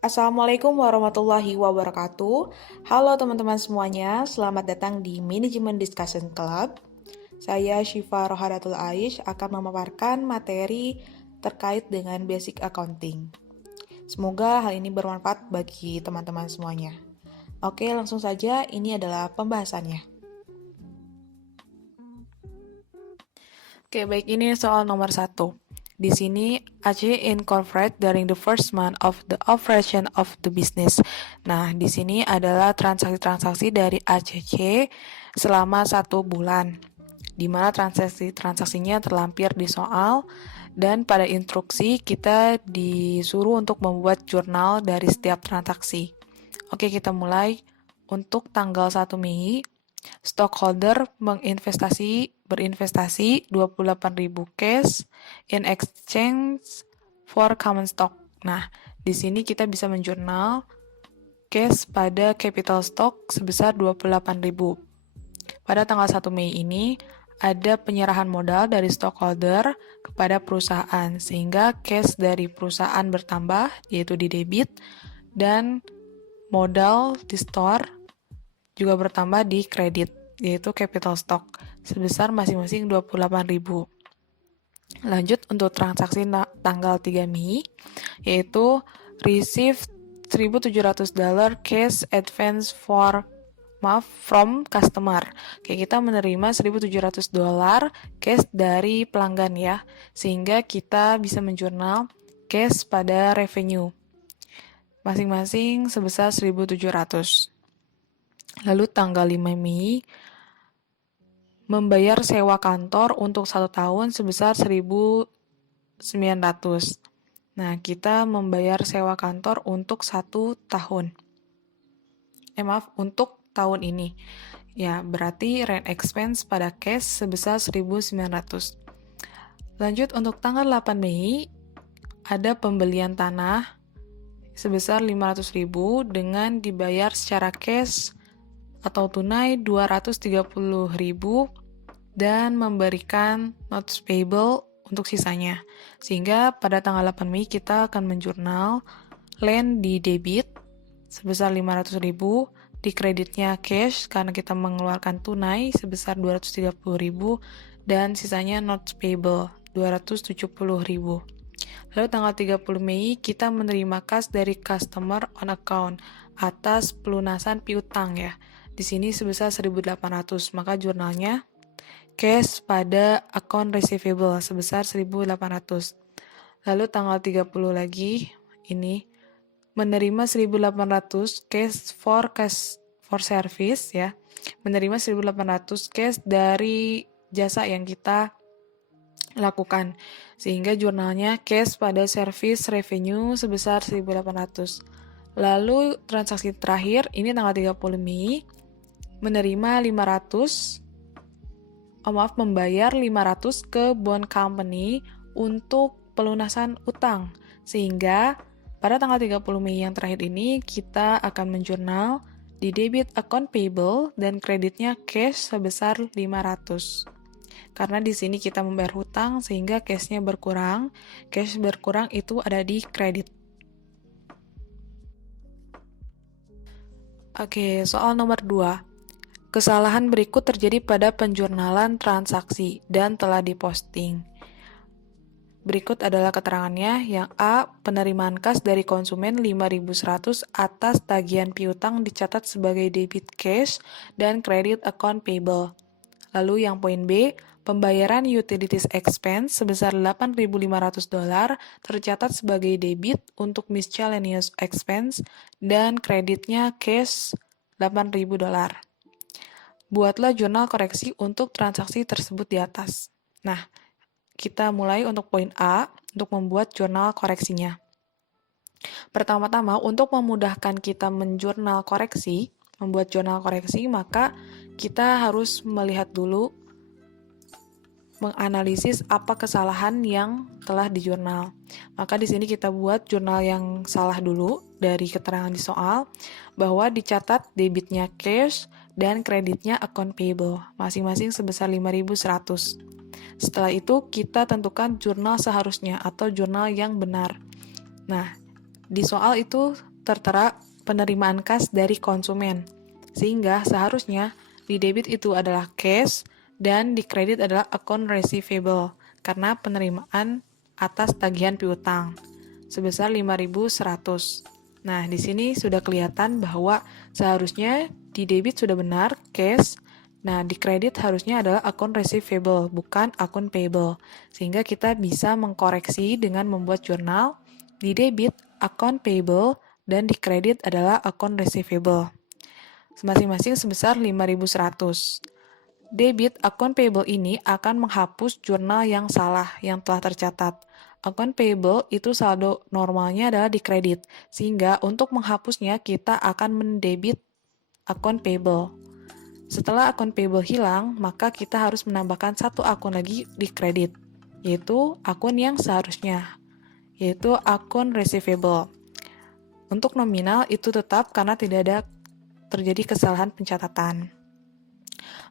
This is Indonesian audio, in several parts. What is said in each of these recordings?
Assalamualaikum warahmatullahi wabarakatuh. Halo teman-teman semuanya, selamat datang di Management Discussion Club. Saya Syifa Rohadatul Aish akan memaparkan materi terkait dengan basic accounting. Semoga hal ini bermanfaat bagi teman-teman semuanya. Oke, langsung saja, ini adalah pembahasannya. Oke, baik, ini soal nomor 1. Di sini, Aceh incorporate during the first month of the operation of the business. Nah, di sini adalah transaksi-transaksi dari ACC selama 1 bulan, di mana transaksinya terlampir di soal, dan pada instruksi kita disuruh untuk membuat jurnal dari setiap transaksi. Oke, kita mulai. Untuk tanggal 1 Mei, stockholder berinvestasi 28.000 cash in exchange for common stock. Nah, di sini kita bisa menjurnal cash pada capital stock sebesar 28.000. Pada tanggal 1 Mei ini ada penyerahan modal dari stockholder kepada perusahaan, sehingga cash dari perusahaan bertambah, yaitu di debit, dan modal di store juga bertambah di kredit, yaitu capital stock, sebesar masing-masing 28.000. Lanjut untuk transaksi tanggal 3 Mei, yaitu receive $1.700 cash advance from customer. Oke, kita menerima $1.700 cash dari pelanggan ya, sehingga kita bisa menjurnal cash pada revenue masing-masing sebesar 1.700. Lalu tanggal 5 Mei, membayar sewa kantor untuk 1 tahun sebesar 1.900. Nah, kita membayar sewa kantor untuk 1 tahun. Untuk tahun ini. Ya, berarti rent expense pada cash sebesar 1.900. Lanjut untuk tanggal 8 Mei, ada pembelian tanah sebesar 500.000 dengan dibayar secara cash atau tunai 230.000 dan memberikan notes payable untuk sisanya. Sehingga pada tanggal 8 Mei kita akan menjurnal land di debit sebesar 500.000, di kreditnya cash karena kita mengeluarkan tunai sebesar 230.000 dan sisanya notes payable 270.000. Lalu tanggal 30 Mei kita menerima kas dari customer on account atas pelunasan piutang ya. Di sini sebesar 1.800, maka jurnalnya cash pada account receivable sebesar 1.800. Lalu tanggal 30 lagi, ini menerima 1.800 cash for service ya. Menerima 1.800 cash dari jasa yang kita lakukan. Sehingga jurnalnya cash pada service revenue sebesar 1.800. Lalu transaksi terakhir, ini tanggal 30 Mei, menerima 500, membayar 500 ke bond company untuk pelunasan utang. Sehingga pada tanggal 30 Mei yang terakhir ini kita akan menjurnal di debit account payable dan kreditnya cash sebesar 500. Karena di sini kita membayar hutang sehingga cash-nya berkurang. Cash berkurang itu ada di kredit. Oke, soal nomor 2. Kesalahan berikut terjadi pada penjurnalan transaksi dan telah diposting. Berikut adalah keterangannya. Yang A, penerimaan kas dari konsumen 5.100 atas tagihan piutang dicatat sebagai debit cash dan credit account payable. Lalu yang poin B, pembayaran utilities expense sebesar $8.500 tercatat sebagai debit untuk miscellaneous expense dan kreditnya cash $8.000. Buatlah jurnal koreksi untuk transaksi tersebut di atas. Nah, kita mulai untuk poin A, untuk membuat jurnal koreksinya. Pertama-tama, untuk memudahkan kita membuat jurnal koreksi, maka kita harus melihat dulu, menganalisis apa kesalahan yang telah dijurnal. Maka di sini kita buat jurnal yang salah dulu dari keterangan di soal, bahwa dicatat debitnya cash dan kreditnya account payable, masing-masing sebesar 5.100. Setelah itu kita tentukan jurnal seharusnya atau jurnal yang benar. Nah, di soal itu tertera penerimaan kas dari konsumen. Sehingga seharusnya di debit itu adalah cash dan di kredit adalah account receivable karena penerimaan atas tagihan piutang sebesar 5.100. Nah, di sini sudah kelihatan bahwa seharusnya di debit sudah benar cash. Nah, di kredit harusnya adalah account receivable, bukan account payable. Sehingga kita bisa mengkoreksi dengan membuat jurnal di debit account payable dan di kredit adalah account receivable. Masing-masing sebesar 5.100. Debit account payable ini akan menghapus jurnal yang salah yang telah tercatat. Account payable itu saldo normalnya adalah di kredit, sehingga untuk menghapusnya kita akan mendebit account payable. Setelah account payable hilang, maka kita harus menambahkan satu akun lagi di kredit, yaitu akun yang seharusnya, yaitu akun receivable. Untuk nominal itu tetap karena tidak ada terjadi kesalahan pencatatan.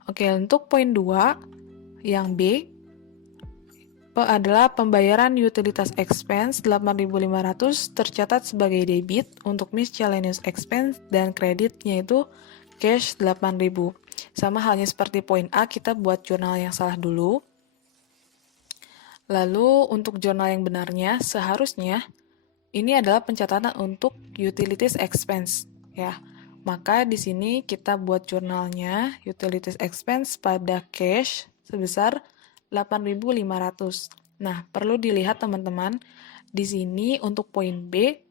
Oke, untuk poin 2, yang B, adalah pembayaran utilitas expense 8.500 tercatat sebagai debit untuk miscellaneous expense dan kreditnya itu cash 8.000. Sama halnya seperti poin A, kita buat jurnal yang salah dulu. Lalu untuk jurnal yang benarnya seharusnya ini adalah pencatatan untuk utilities expense ya. Maka di sini kita buat jurnalnya utilities expense pada cash sebesar 8.500. Nah, perlu dilihat teman-teman, di sini untuk poin B,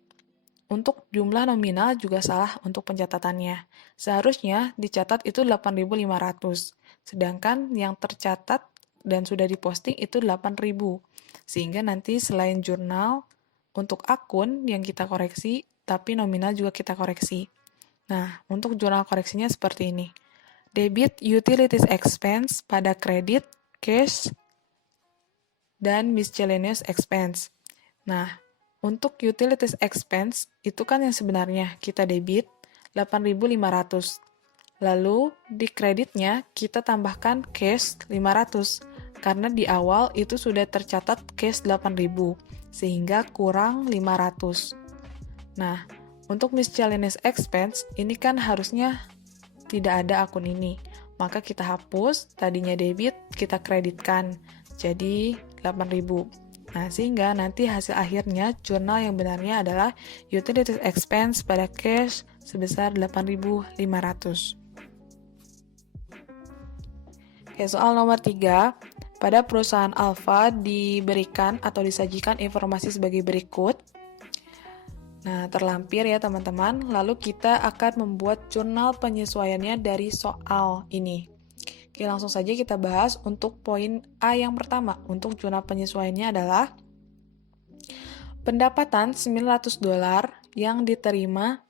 untuk jumlah nominal juga salah untuk pencatatannya. Seharusnya dicatat itu 8.500, sedangkan yang tercatat dan sudah diposting itu 8.000. Sehingga nanti selain jurnal, untuk akun yang kita koreksi, tapi nominal juga kita koreksi. Nah, untuk jurnal koreksinya seperti ini. Debit utilities expense pada kredit, cash, dan miscellaneous expense. Nah, untuk utilities expense itu kan yang sebenarnya kita debit 8.500. Lalu di kreditnya kita tambahkan cash 500 karena di awal itu sudah tercatat cash 8.000 sehingga kurang 500. Nah, untuk miscellaneous expense ini kan harusnya tidak ada akun ini. Maka kita hapus, tadinya debit kita kreditkan jadi 8.000. Nah, sehingga nanti hasil akhirnya jurnal yang benarnya adalah utilities expense pada cash sebesar 8.500. Oke, soal nomor 3. Pada perusahaan Alfa diberikan atau disajikan informasi sebagai berikut. Nah, terlampir ya teman-teman. Lalu kita akan membuat jurnal penyesuaiannya dari soal ini. Oke, langsung saja kita bahas untuk poin A yang pertama. Untuk jurnal penyesuaiannya adalah pendapatan $900 yang diterima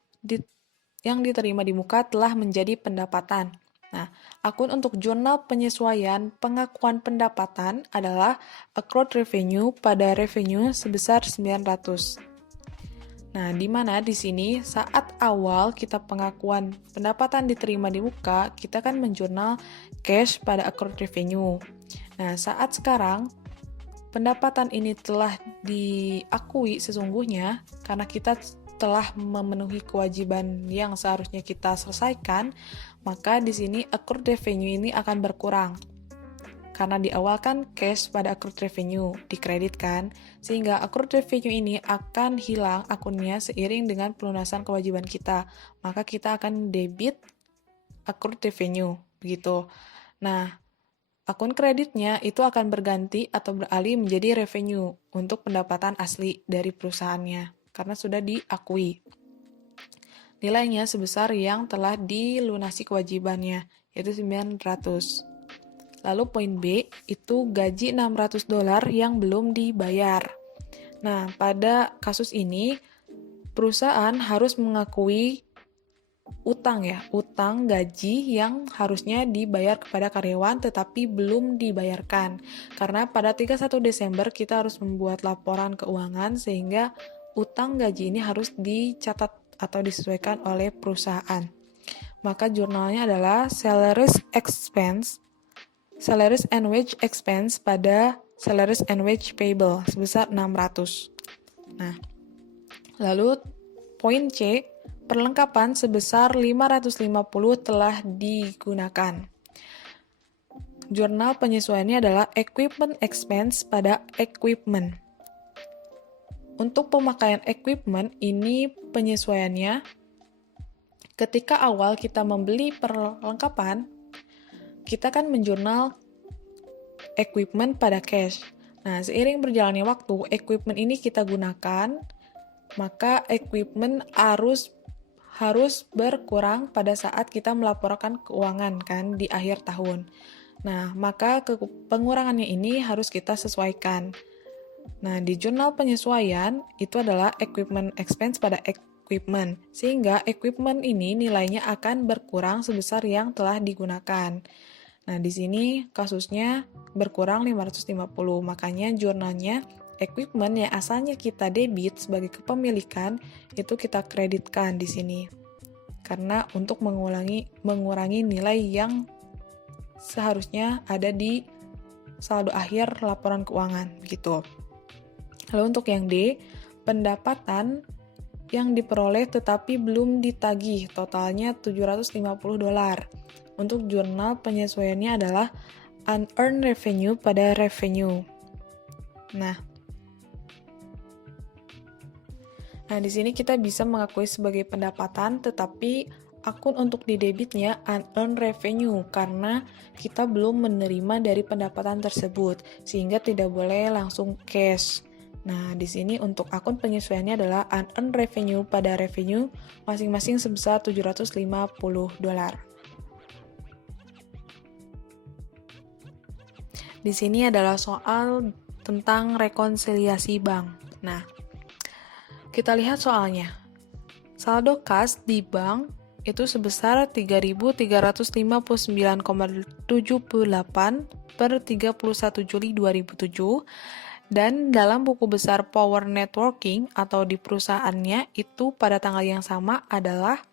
di muka telah menjadi pendapatan. Nah, akun untuk jurnal penyesuaian pengakuan pendapatan adalah accrued revenue pada revenue sebesar 900. Nah, di mana di sini saat awal kita pengakuan pendapatan diterima di muka, kita kan menjurnal cash pada accrued revenue. Nah, saat sekarang pendapatan ini telah diakui sesungguhnya karena kita telah memenuhi kewajiban yang seharusnya kita selesaikan, maka di sini accrued revenue ini akan berkurang. Karena di awal kan cash pada accrued revenue dikreditkan, sehingga accrued revenue ini akan hilang akunnya seiring dengan pelunasan kewajiban kita. Maka kita akan debit accrued revenue, begitu. Nah, akun kreditnya itu akan berganti atau beralih menjadi revenue untuk pendapatan asli dari perusahaannya, karena sudah diakui. Nilainya sebesar yang telah dilunasi kewajibannya, yaitu 900. Lalu poin B, itu gaji $600 yang belum dibayar. Nah, pada kasus ini, perusahaan harus mengakui utang gaji yang harusnya dibayar kepada karyawan tetapi belum dibayarkan. Karena pada 31 Desember kita harus membuat laporan keuangan sehingga utang gaji ini harus dicatat atau disesuaikan oleh perusahaan. Maka jurnalnya adalah salaries and wage expense pada salaries and wage payable sebesar 600. Nah, lalu poin C, perlengkapan sebesar 550 telah digunakan. Jurnal penyesuaiannya adalah equipment expense pada equipment. Untuk pemakaian equipment, ini penyesuaiannya ketika awal kita membeli perlengkapan, kita kan menjurnal equipment pada cash. Nah, seiring berjalannya waktu, equipment ini kita gunakan, maka equipment harus berkurang pada saat kita melaporkan keuangan kan di akhir tahun. Nah, maka pengurangannya ini harus kita sesuaikan. Nah, di jurnal penyesuaian itu adalah equipment expense pada equipment, sehingga equipment ini nilainya akan berkurang sebesar yang telah digunakan. Nah, di sini kasusnya berkurang 550, makanya jurnalnya equipment yang asalnya kita debit sebagai kepemilikan, itu kita kreditkan di sini. Karena untuk mengurangi nilai yang seharusnya ada di saldo akhir laporan keuangan gitu. Lalu untuk yang D, pendapatan yang diperoleh tetapi belum ditagih, totalnya $750. Untuk jurnal penyesuaiannya adalah unearned revenue pada revenue. Nah, di sini kita bisa mengakui sebagai pendapatan, tetapi akun untuk di debitnya unearned revenue karena kita belum menerima dari pendapatan tersebut, sehingga tidak boleh langsung cash. Nah, di sini untuk akun penyesuaiannya adalah unearned revenue pada revenue masing-masing sebesar $750. Di sini adalah soal tentang rekonsiliasi bank. Nah, kita lihat soalnya. Saldo kas di bank itu sebesar 3.359,78 per 31 Juli 2007, dan dalam buku besar Power Networking atau di perusahaannya itu pada tanggal yang sama adalah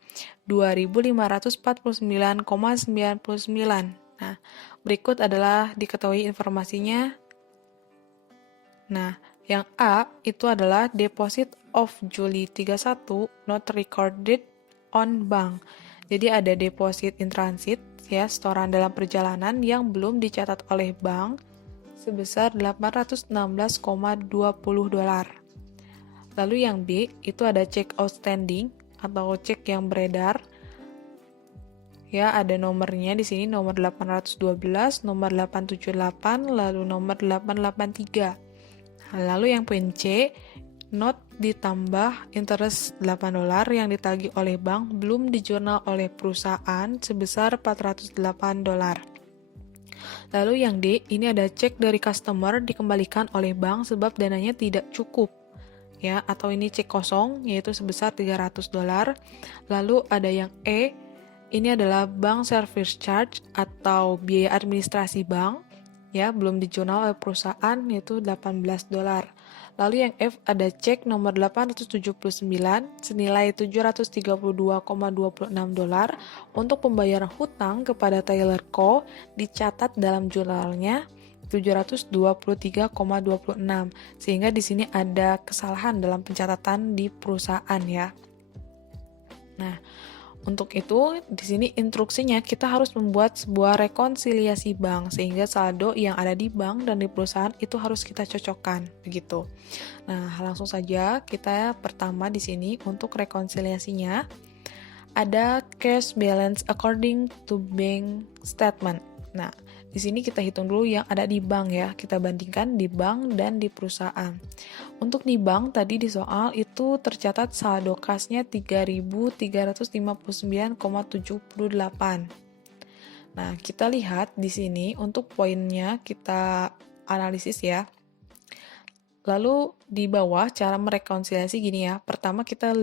2.549,99. Nah, berikut adalah diketahui informasinya. Nah, yang A itu adalah deposit of Juli 31 not recorded on bank. Jadi ada deposit in transit, ya, setoran dalam perjalanan yang belum dicatat oleh bank sebesar $816,20. Lalu yang B itu ada check outstanding atau cek yang beredar. Ya, ada nomornya di sini, nomor 812, nomor 878, lalu nomor 883. Lalu yang poin C, not ditambah interest $8 yang ditagih oleh bank belum dijurnal oleh perusahaan sebesar $408. Lalu yang D, ini ada cek dari customer dikembalikan oleh bank sebab dananya tidak cukup. Ya, atau ini cek kosong yaitu sebesar $300. Lalu ada yang E, ini adalah bank service charge atau biaya administrasi bank, ya, belum dijurnal oleh perusahaan yaitu $18. Lalu yang F ada cek nomor 879 senilai $732,26 untuk pembayaran hutang kepada Taylor Co. dicatat dalam jurnalnya 723,26, sehingga di sini ada kesalahan dalam pencatatan di perusahaan, ya. Nah, untuk itu, di sini instruksinya kita harus membuat sebuah rekonsiliasi bank sehingga saldo yang ada di bank dan di perusahaan itu harus kita cocokkan, begitu. Nah, langsung saja kita pertama di sini untuk rekonsiliasinya ada cash balance according to bank statement. Nah, di sini kita hitung dulu yang ada di bank, ya. Kita bandingkan di bank dan di perusahaan. Untuk di bank tadi di soal itu tercatat saldo kasnya 3.359,78. Nah, kita lihat di sini untuk poinnya kita analisis, ya. Lalu di bawah cara merekonsiliasi gini, ya. Pertama kita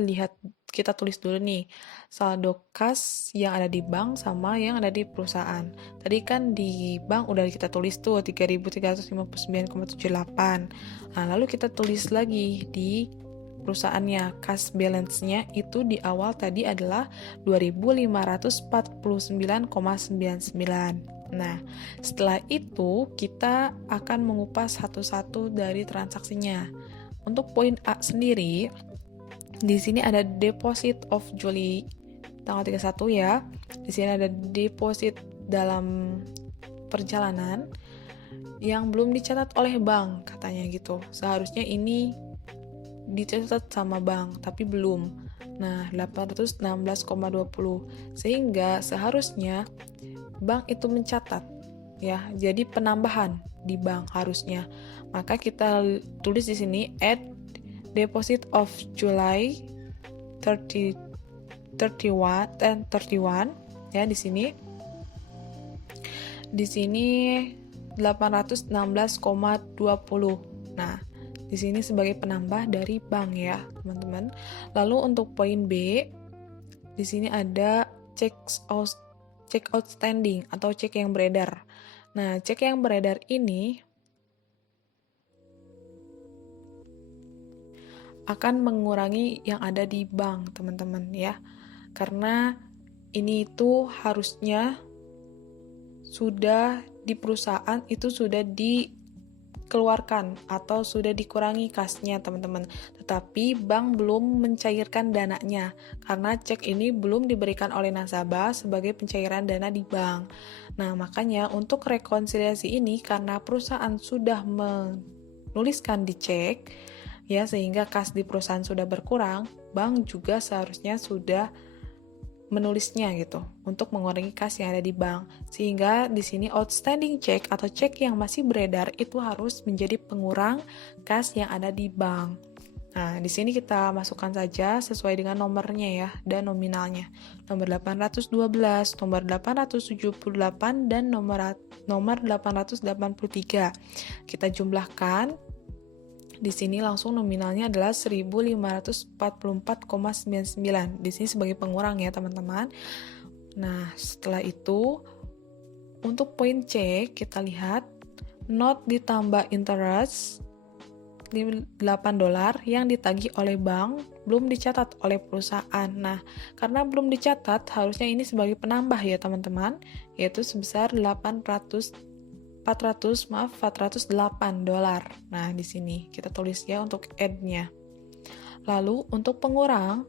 tulis dulu nih saldo kas yang ada di bank sama yang ada di perusahaan. Tadi kan di bank udah kita tulis tuh 3.359,78. Nah, lalu kita tulis lagi di perusahaannya, cash balance-nya itu di awal tadi adalah 2.549,99. Nah, setelah itu kita akan mengupas satu-satu dari transaksinya. Untuk poin A sendiri, Di sini ada deposit of Juli tanggal 31 ya. Di sini ada deposit dalam perjalanan yang belum dicatat oleh bank katanya gitu. Seharusnya ini dicatat sama bank tapi belum. Nah, 816,20. Sehingga seharusnya bank itu mencatat ya. Jadi penambahan di bank harusnya. Maka kita tulis di sini add deposit of July 31 ya di sini. Di sini 816,20. Nah, di sini sebagai penambah dari bank ya, teman-teman. Lalu untuk poin B, di sini ada check outstanding atau cek yang beredar. Nah, cek yang beredar ini akan mengurangi yang ada di bank, teman-teman ya. Karena ini itu harusnya sudah di perusahaan itu sudah dikeluarkan atau sudah dikurangi kasnya, teman-teman. Tetapi bank belum mencairkan dananya karena cek ini belum diberikan oleh nasabah sebagai pencairan dana di bank. Nah, makanya untuk rekonsiliasi ini karena perusahaan sudah menuliskan di cek ya, sehingga kas di perusahaan sudah berkurang, bank juga seharusnya sudah menulisnya gitu untuk mengurangi kas yang ada di bank. Sehingga di sini outstanding check atau cek yang masih beredar itu harus menjadi pengurang kas yang ada di bank. Nah, di sini kita masukkan saja sesuai dengan nomornya ya dan nominalnya. Nomor 812, nomor 878 dan nomor 883. Kita jumlahkan. Di sini langsung nominalnya adalah 1.544,99. Di sini sebagai pengurang ya, teman-teman. Nah, setelah itu untuk poin C kita lihat not ditambah interest $8 yang ditagih oleh bank belum dicatat oleh perusahaan. Nah, karena belum dicatat, harusnya ini sebagai penambah ya, teman-teman, yaitu sebesar $408. Nah, di sini kita tulis ya untuk add-nya. Lalu untuk pengurang,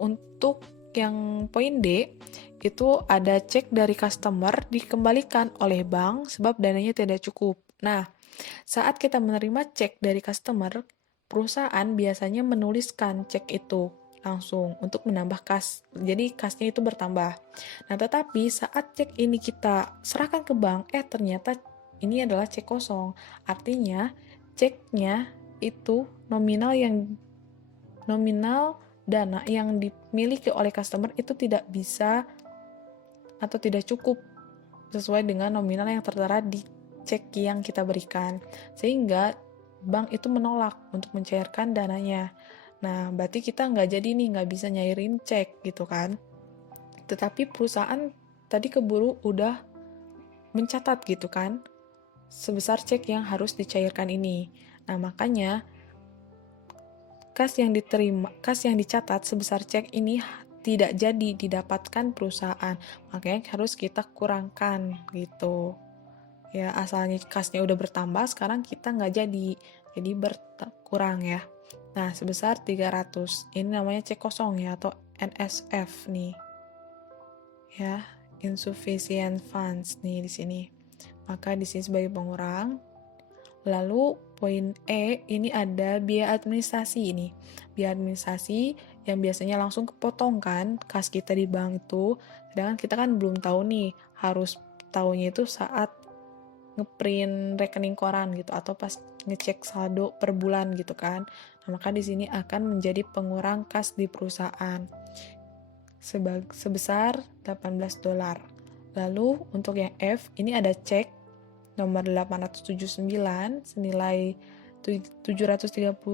untuk yang poin D itu ada cek dari customer dikembalikan oleh bank sebab dananya tidak cukup. Nah, saat kita menerima cek dari customer, perusahaan biasanya menuliskan cek itu langsung untuk menambah kas. Jadi kasnya itu bertambah. Nah, tetapi saat cek ini kita serahkan ke bank, ternyata ini adalah cek kosong. Artinya ceknya itu nominal dana yang dimiliki oleh customer itu tidak bisa atau tidak cukup sesuai dengan nominal yang tertera di cek yang kita berikan. Sehingga bank itu menolak untuk mencairkan dananya. Nah, berarti kita nggak jadi nih, nggak bisa nyairin cek gitu kan. Tetapi perusahaan tadi keburu udah mencatat gitu kan, sebesar cek yang harus dicairkan ini. Nah, makanya kas yang dicatat sebesar cek ini tidak jadi didapatkan perusahaan. Makanya harus kita kurangkan gitu. Ya, asalnya kasnya udah bertambah, sekarang kita nggak jadi berkurang ya. Nah, sebesar 300. Ini namanya cek kosong ya, atau NSF nih. Ya, insufficient funds nih di sini. Maka di sini sebagai pengurang. Lalu poin E, ini ada biaya administrasi ini. Biaya administrasi yang biasanya langsung kepotong kan kas kita di bank itu. Sedangkan kita kan belum tahu nih, harus tahunya itu saat ngeprint rekening koran gitu atau pas ngecek saldo per bulan gitu kan. Nah, maka di sini akan menjadi pengurang kas di perusahaan sebesar $18. Lalu untuk yang F, ini ada cek nomor 879 senilai 732,26.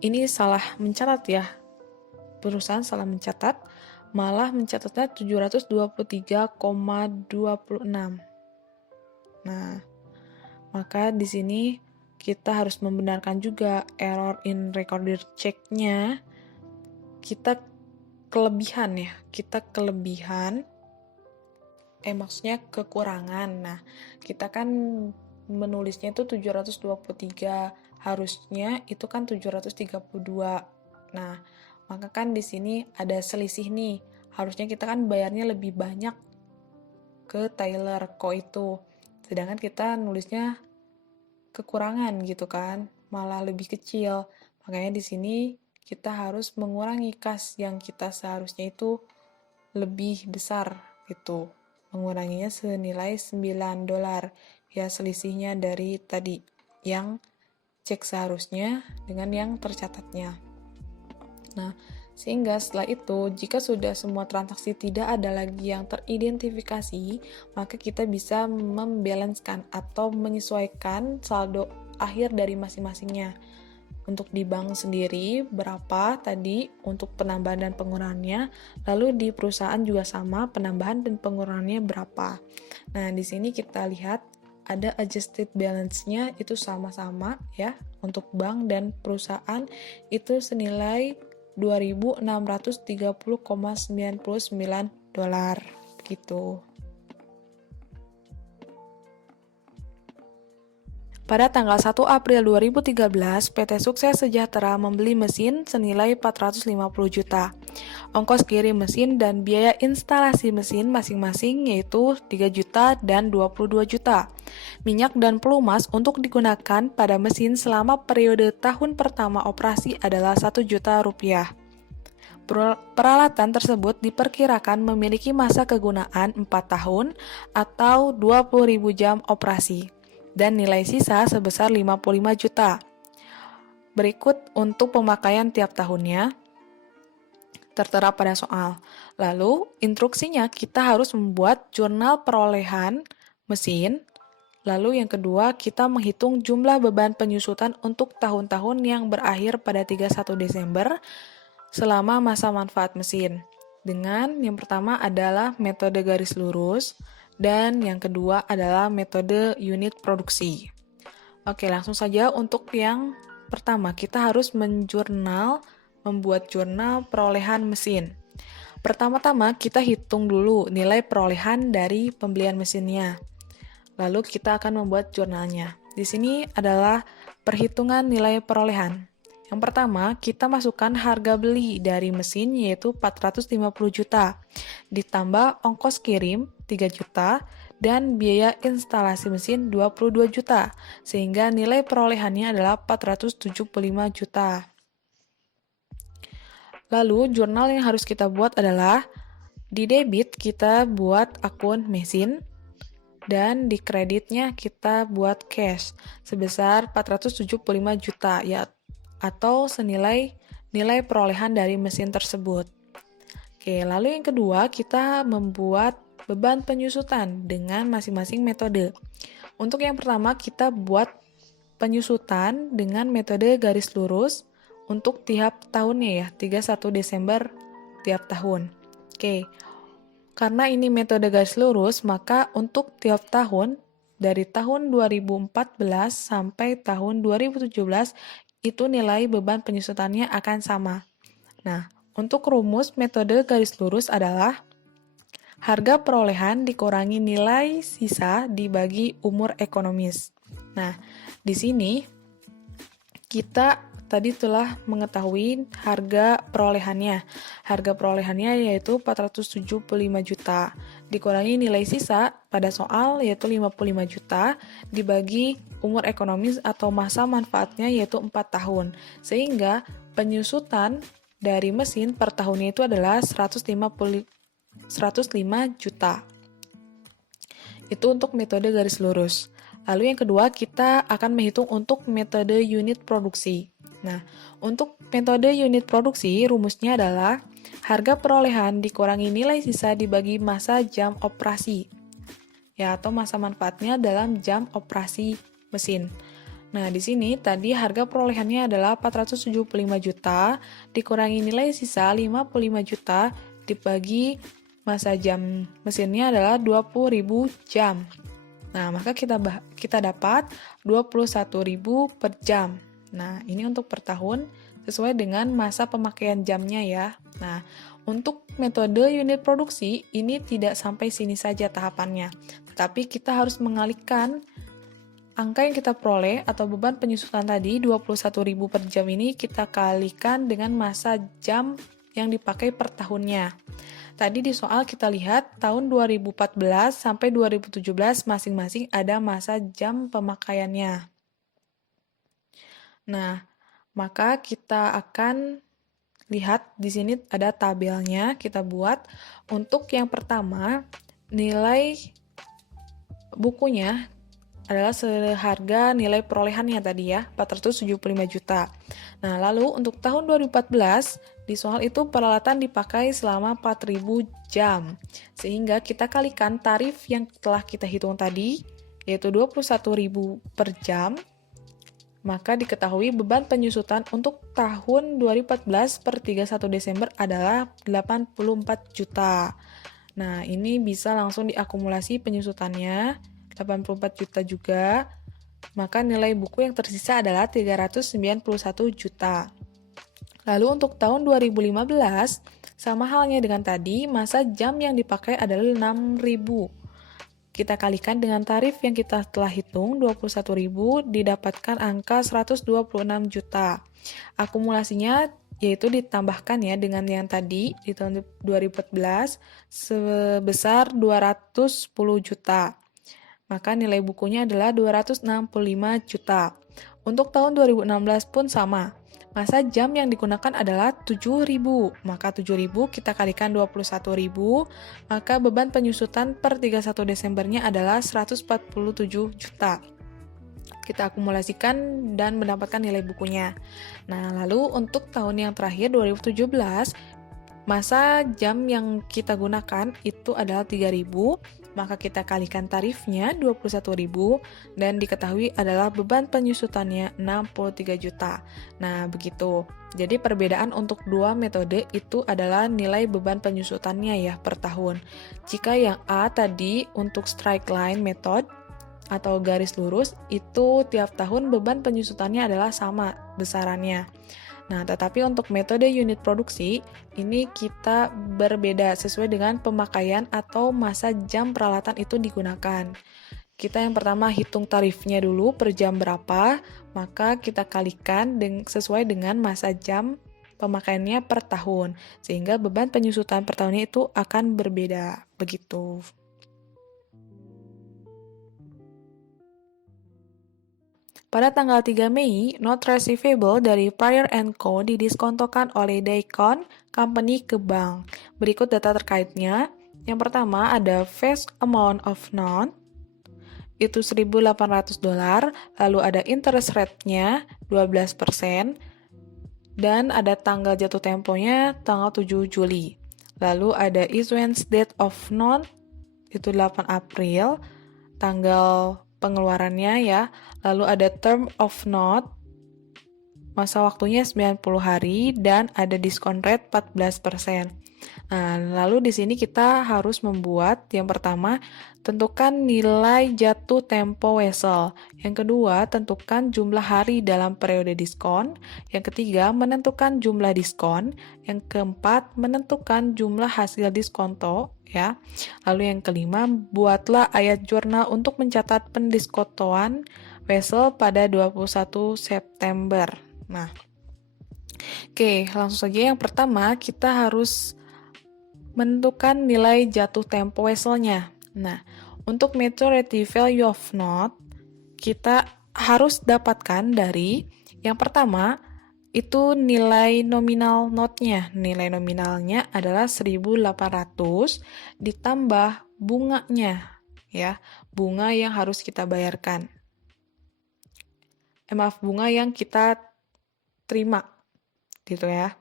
Ini salah mencatat ya. Perusahaan salah mencatat, malah mencatatnya 723,26. Nah, maka di sini kita harus membenarkan juga error in recorded check-nya. Kita kelebihan, maksudnya kekurangan. Nah, kita kan menulisnya itu 723, harusnya itu kan 732. Nah, maka kan di sini ada selisih nih. Harusnya kita kan bayarnya lebih banyak ke Tyler Ko itu. Sedangkan kita nulisnya kekurangan gitu kan, malah lebih kecil. Makanya di sini kita harus mengurangi kas yang kita seharusnya itu lebih besar gitu. Menguranginya senilai $9. Ya selisihnya dari tadi yang cek seharusnya dengan yang tercatatnya. Nah, sehingga setelah itu, jika sudah semua transaksi tidak ada lagi yang teridentifikasi, maka kita bisa membalanskan atau menyesuaikan saldo akhir dari masing-masingnya. Untuk di bank sendiri, berapa tadi untuk penambahan dan pengurangannya, lalu di perusahaan juga sama, penambahan dan pengurangannya berapa. Nah, di sini kita lihat ada adjusted balance-nya itu sama-sama ya, untuk bank dan perusahaan itu senilai $2.630,99 gitu. Pada tanggal 1 April 2013, PT Sukses Sejahtera membeli mesin senilai 450 juta. Ongkos kirim mesin dan biaya instalasi mesin masing-masing yaitu 3 juta dan 22 juta. Minyak dan pelumas untuk digunakan pada mesin selama periode tahun pertama operasi adalah 1 juta rupiah. Peralatan tersebut diperkirakan memiliki masa kegunaan 4 tahun atau 20.000 jam operasi dan nilai sisa sebesar 55 juta. Berikut untuk pemakaian tiap tahunnya tertera pada soal. Lalu, instruksinya kita harus membuat jurnal perolehan mesin. Lalu yang kedua, kita menghitung jumlah beban penyusutan untuk tahun-tahun yang berakhir pada 31 Desember selama masa manfaat mesin. Dengan yang pertama adalah metode garis lurus, dan yang kedua adalah metode unit produksi. Oke, langsung saja untuk yang pertama, kita harus membuat jurnal perolehan mesin. Pertama-tama kita hitung dulu nilai perolehan dari pembelian mesinnya. Lalu kita akan membuat jurnalnya. Di sini adalah perhitungan nilai perolehan. Yang pertama, kita masukkan harga beli dari mesin yaitu 450 juta, ditambah ongkos kirim 3 juta, dan biaya instalasi mesin 22 juta, sehingga nilai perolehannya adalah 475 juta. Lalu, jurnal yang harus kita buat adalah di debit kita buat akun mesin, dan di kreditnya kita buat cash sebesar 475 juta, ya, atau senilai nilai perolehan dari mesin tersebut. Oke, lalu yang kedua, kita membuat beban penyusutan dengan masing-masing metode. Untuk yang pertama, kita buat penyusutan dengan metode garis lurus untuk tiap tahunnya ya, 31 Desember tiap tahun. Oke, karena ini metode garis lurus, maka untuk tiap tahun, dari tahun 2014 sampai tahun 2017, itu nilai beban penyusutannya akan sama. Nah, untuk rumus metode garis lurus adalah harga perolehan dikurangi nilai sisa dibagi umur ekonomis. Nah, di sini kita tadi telah mengetahui harga perolehannya. Harga perolehannya yaitu 475 juta. Dikurangi nilai sisa pada soal yaitu 55 juta dibagi umur ekonomis atau masa manfaatnya yaitu 4 tahun. Sehingga penyusutan dari mesin per tahunnya itu adalah 105 juta. Itu untuk metode garis lurus. Lalu yang kedua, kita akan menghitung untuk metode unit produksi. Nah, untuk metode unit produksi, rumusnya adalah harga perolehan dikurangi nilai sisa dibagi masa jam operasi, ya, atau masa manfaatnya dalam jam operasi mesin. Nah, di sini tadi harga perolehannya adalah 475 juta, dikurangi nilai sisa 55 juta, dibagi masa jam mesinnya adalah 20.000 jam. Nah, maka kita dapat 21.000 per jam. Nah, ini untuk per tahun sesuai dengan masa pemakaian jamnya ya. Nah, untuk metode unit produksi, ini tidak sampai sini saja tahapannya. Tetapi kita harus mengalihkan angka yang kita peroleh atau beban penyusutan tadi 21.000 per jam ini kita kalikan dengan masa jam yang dipakai per tahunnya. Tadi di soal kita lihat tahun 2014 sampai 2017 masing-masing ada masa jam pemakaiannya. Nah, maka kita akan lihat di sini ada tabelnya kita buat. Untuk yang pertama, nilai bukunya adalah seharga nilai perolehannya tadi ya, 475 juta. Nah, lalu untuk tahun 2014, di soal itu peralatan dipakai selama 4.000 jam. Sehingga kita kalikan tarif yang telah kita hitung tadi, yaitu 21.000 per jam, maka diketahui beban penyusutan untuk tahun 2014 per 31 Desember adalah 84 juta. Nah, ini bisa langsung diakumulasi penyusutannya, 84 juta juga, maka nilai buku yang tersisa adalah 391 juta. Lalu untuk tahun 2015, sama halnya dengan tadi, masa jam yang dipakai adalah 6.000. Kita kalikan dengan tarif yang kita telah hitung, 21.000, didapatkan angka 126 juta. Akumulasinya yaitu ditambahkan ya dengan yang tadi di tahun 2014 sebesar 210 juta. Maka nilai bukunya adalah 265 juta. Untuk tahun 2016 pun sama. Masa jam yang digunakan adalah 7.000. Maka 7.000 kita kalikan 21.000, maka beban penyusutan per 31 Desembernya adalah 147 juta. Kita akumulasikan dan mendapatkan nilai bukunya. Nah, lalu untuk tahun yang terakhir 2017, masa jam yang kita gunakan itu adalah 3.000, maka kita kalikan tarifnya 21.000 dan diketahui adalah beban penyusutannya 63 juta. Nah, begitu. Jadi perbedaan untuk dua metode itu adalah nilai beban penyusutannya ya per tahun. Jika yang A tadi untuk straight line method atau garis lurus itu tiap tahun beban penyusutannya adalah sama besarannya. Nah, tetapi untuk metode unit produksi, ini kita berbeda sesuai dengan pemakaian atau masa jam peralatan itu digunakan. Kita yang pertama hitung tarifnya dulu per jam berapa, maka kita kalikan sesuai dengan masa jam pemakaiannya per tahun, sehingga beban penyusutan per tahunnya itu akan berbeda. Begitu. Pada tanggal 3 Mei, note receivable dari Prior & Co. didiskontokan oleh Daikon Company ke bank. Berikut data terkaitnya. Yang pertama ada face amount of note, itu $1.800, lalu ada interest rate-nya 12%, dan ada tanggal jatuh temponya tanggal 7 Juli. Lalu ada issuance date of note, itu 8 April, tanggal pengeluarannya ya. Lalu ada term of note, masa waktunya 90 hari dan ada diskon rate 14%. Nah, lalu di sini kita harus membuat yang pertama tentukan nilai jatuh tempo vessel. Yang kedua, tentukan jumlah hari dalam periode diskon. Yang ketiga, menentukan jumlah diskon. Yang keempat, menentukan jumlah hasil diskonto ya. Lalu yang kelima, buatlah ayat jurnal untuk mencatat pendiskontoan vessel pada 21 September. Nah, oke, langsung saja yang pertama kita harus menentukan nilai jatuh tempo vesselnya. Nah, untuk maturity value of note kita harus dapatkan dari yang pertama itu nilai nominal note-nya. Nilai nominalnya adalah 1.800 ditambah bunganya ya. Bunga yang harus kita bayarkan. Bunga yang kita terima gitu ya.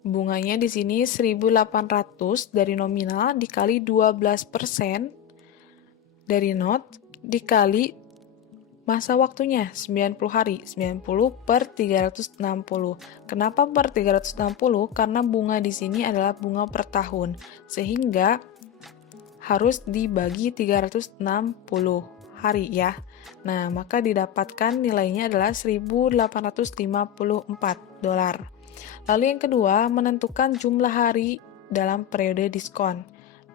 Bunganya di sini 1.800 dari nominal dikali 12% dari note dikali masa waktunya 90 hari, 90 per 360. Kenapa per 360? Karena bunga di sini adalah bunga per tahun, sehingga harus dibagi 360 hari ya. Nah, maka didapatkan nilainya adalah $1.854. Lalu yang kedua, menentukan jumlah hari dalam periode diskon.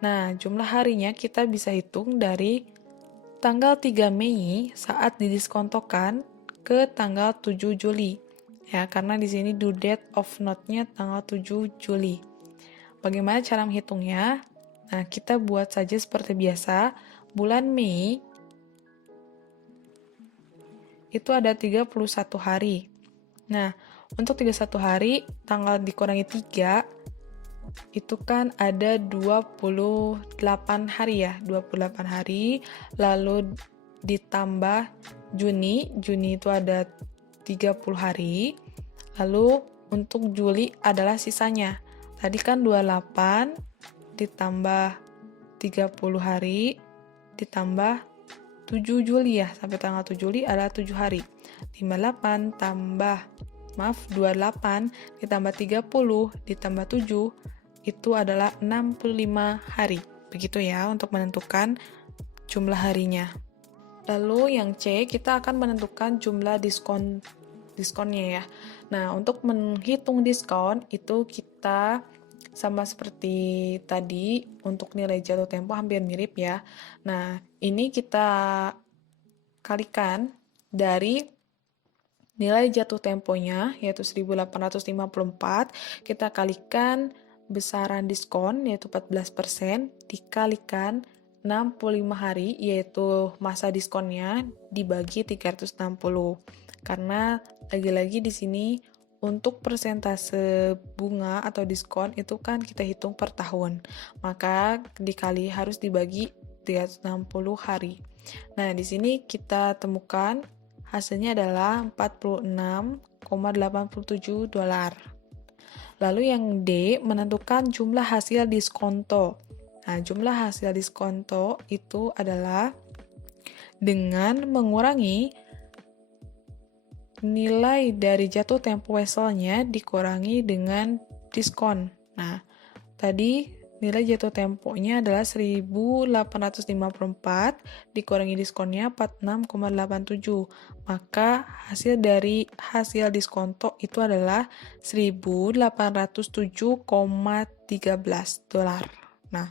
Nah, jumlah harinya kita bisa hitung dari tanggal 3 Mei saat didiskontokan ke tanggal 7 Juli. Ya, karena di sini due date of note-nya tanggal 7 Juli. Bagaimana cara menghitungnya? Nah, kita buat saja seperti biasa. Bulan Mei itu ada 31 hari. Nah, untuk 31 hari, tanggal dikurangi 3, itu kan ada 28 hari ya, 28 hari, lalu ditambah Juni itu ada 30 hari, lalu untuk Juli adalah sisanya. Tadi kan 28 ditambah 30 hari, ditambah 7 Juli ya, sampai tanggal 7 Juli adalah 7 hari. 28 ditambah 30 ditambah 7 itu adalah 65 hari. Begitu ya untuk menentukan jumlah harinya. Lalu yang C, kita akan menentukan jumlah diskonnya ya. Nah, untuk menghitung diskon itu kita sama seperti tadi, untuk nilai jatuh tempo hampir mirip ya. Nah, ini kita kalikan dari nilai jatuh temponya, yaitu 1854, kita kalikan besaran diskon, yaitu 14%, dikalikan 65 hari, yaitu masa diskonnya, dibagi 360. Karena lagi-lagi di sini untuk persentase bunga atau diskon itu kan kita hitung per tahun. Maka harus dibagi 360 hari. Nah, di sini kita temukan hasilnya adalah 46,87 dolar. Lalu yang D, menentukan jumlah hasil diskonto. Nah, jumlah hasil diskonto itu adalah dengan mengurangi nilai dari jatuh tempo vesselnya dikurangi dengan diskon. Nah, tadi nilai jatuh temponya adalah 1854 dikurangi diskonnya 46,87. Maka hasil dari hasil diskonto itu adalah 1807,13 dolar. Nah,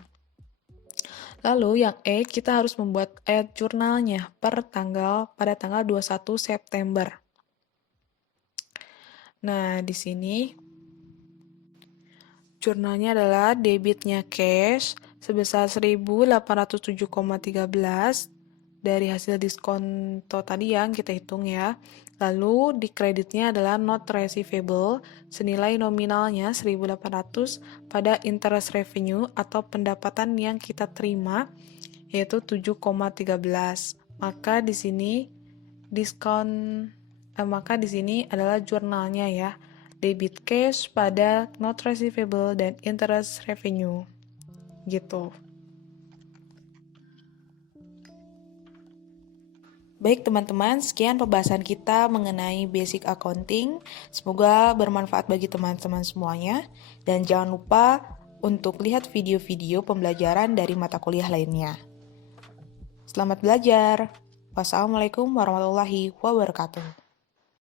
lalu yang E, kita harus membuat jurnalnya pada tanggal 21 September. Nah, di sini jurnalnya adalah debitnya cash sebesar 1807,13 dari hasil diskonto tadi yang kita hitung ya. Lalu di kreditnya adalah not receivable senilai nominalnya 1.800 pada interest revenue atau pendapatan yang kita terima yaitu 7,13. Maka di sini adalah jurnalnya ya. Debit cash pada not receivable dan interest revenue. Gitu. Baik teman-teman, sekian pembahasan kita mengenai basic accounting. Semoga bermanfaat bagi teman-teman semuanya. Dan jangan lupa untuk lihat video-video pembelajaran dari mata kuliah lainnya. Selamat belajar. Wassalamualaikum warahmatullahi wabarakatuh.